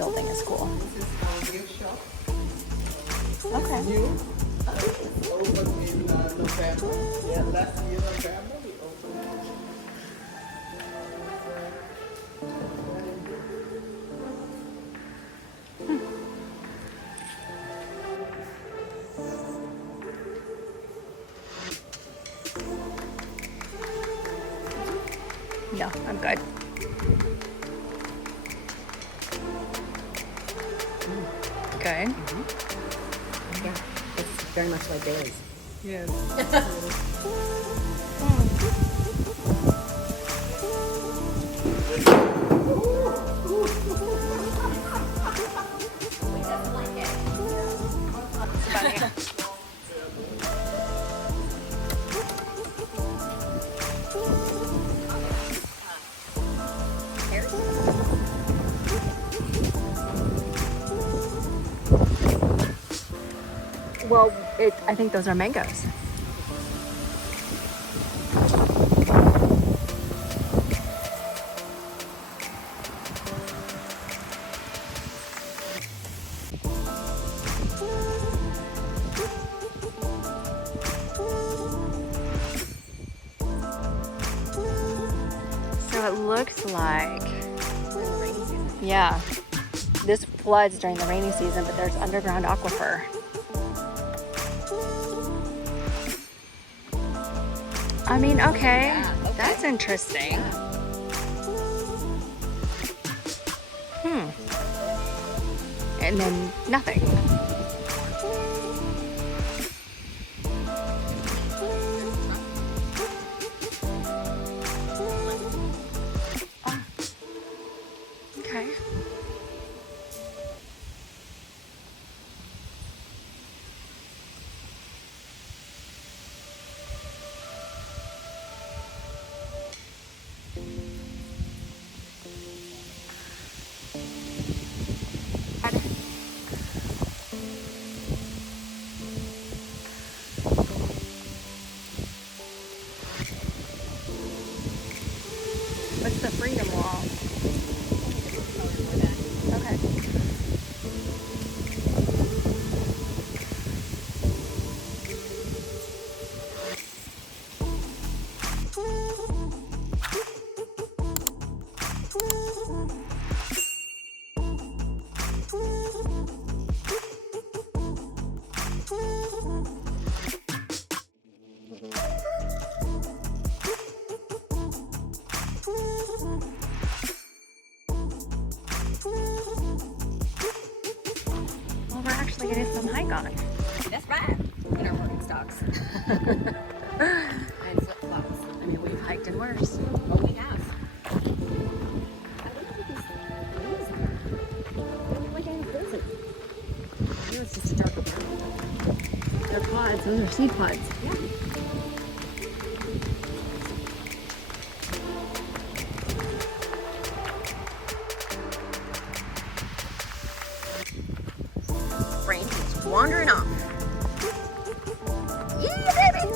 building is cool. This is our gift shop. Okay. New. It's opened in November. Yeah, last year November we opened. No, I'm good. Good. Yeah, it's very much like Bailey's. Yes. Well, I think those are mangoes. So it looks like, yeah, this floods during the rainy season, but there's underground aquifer. I mean, okay, that's interesting. And then nothing. Oh. Okay. What's the Freedom Wall? Okay. Well, we're actually getting some hike on. That's right. In our working stocks. And flip-flops. I mean, we've hiked in worse. Oh, we have. I wonder what these leaves are. Like any prison. Maybe it's just a darker brown. They're pods. Those are seed pods. Yeah. Brandy's wandering off. Yeah, baby!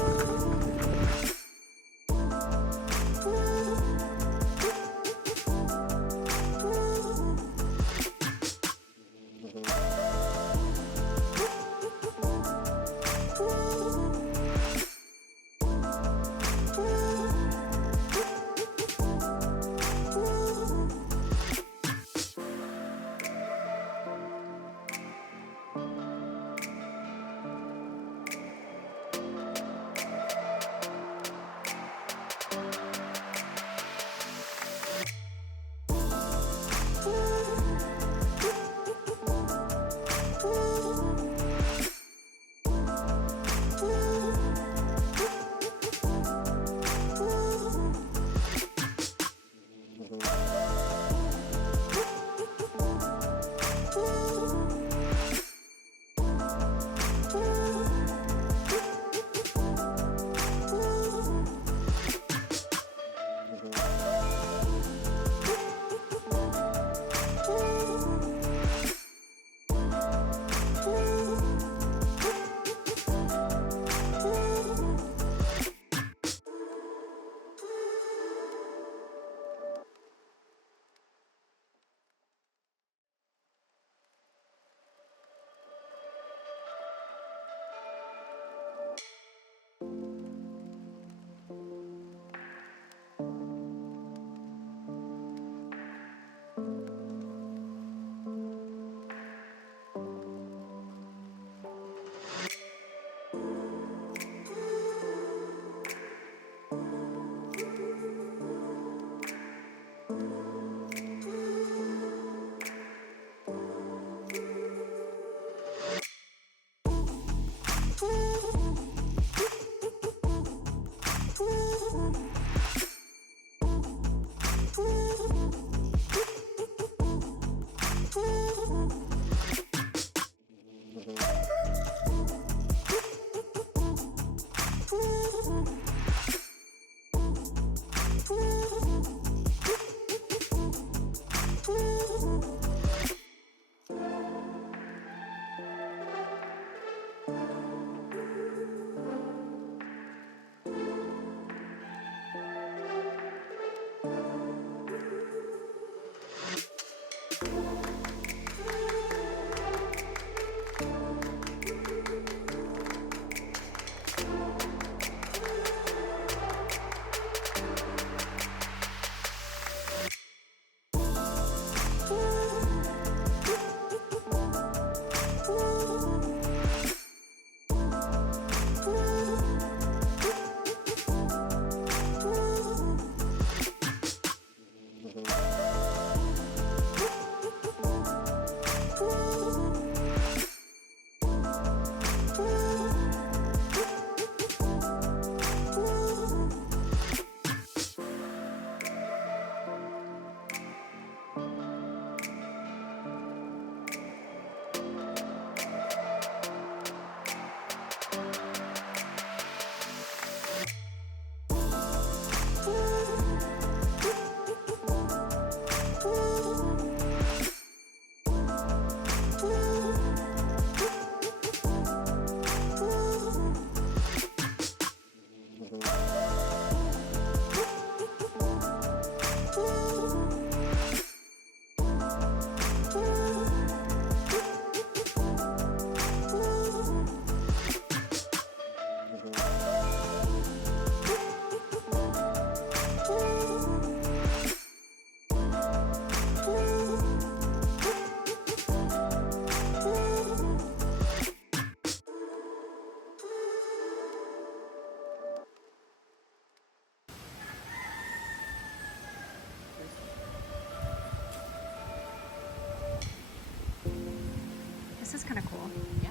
is kind of cool. Yeah.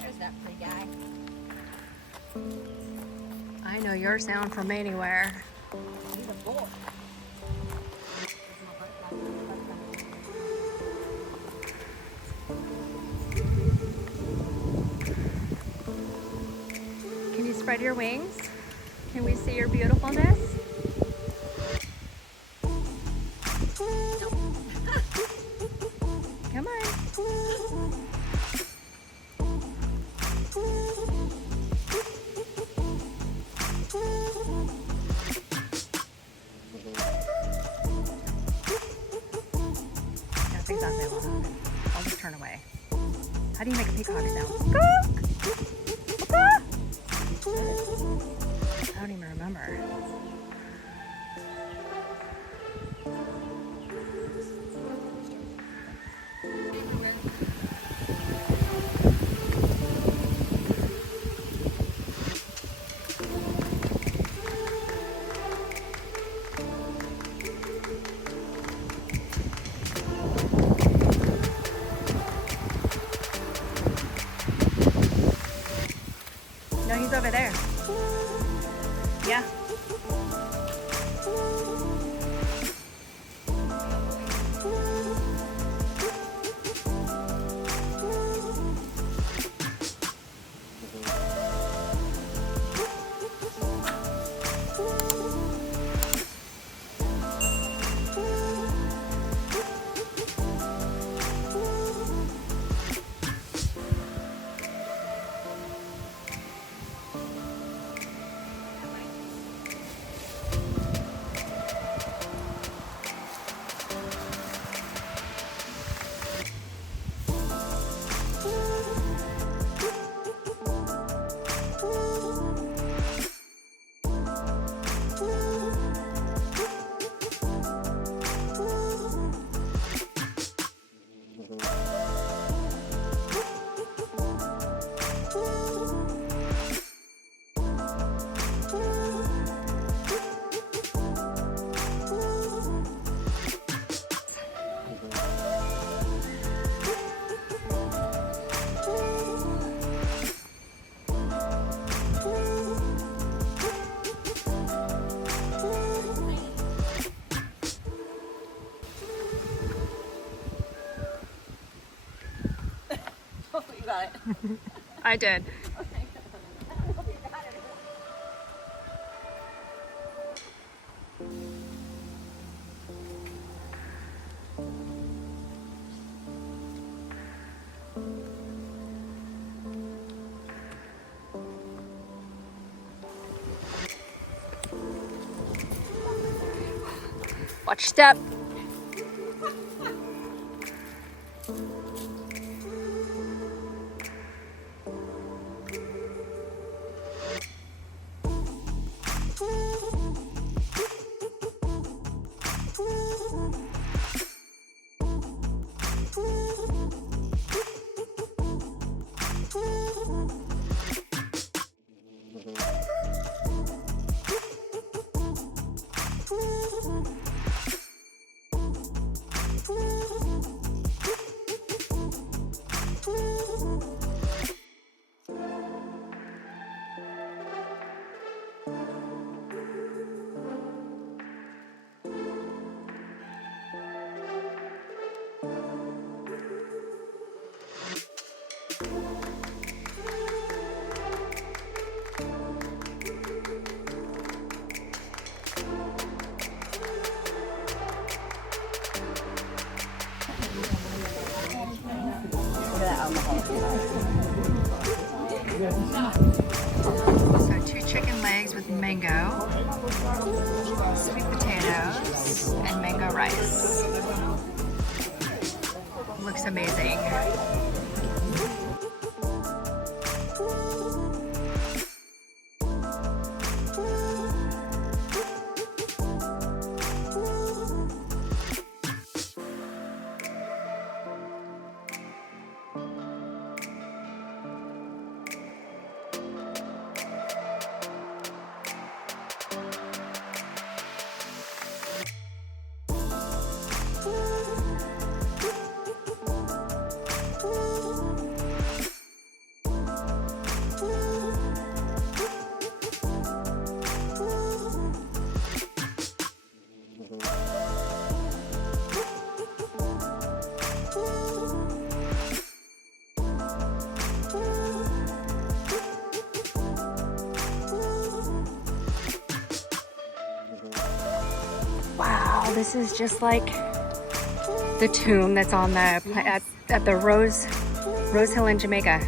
There's that pretty guy. I know your sound from anywhere. He's a bull. Can you spread your wings? Can we see your beautifulness? Come on. That's exactly what happened. I'll just turn away. How do you make a peacock sound? I don't even remember. No, he's over there. Yeah. You got it. I did. Watch your step. So 2 chicken legs with mango, sweet potatoes, and mango rice. Looks amazing. Oh, this is just like the tomb that's on the at the Rose Hill in Jamaica.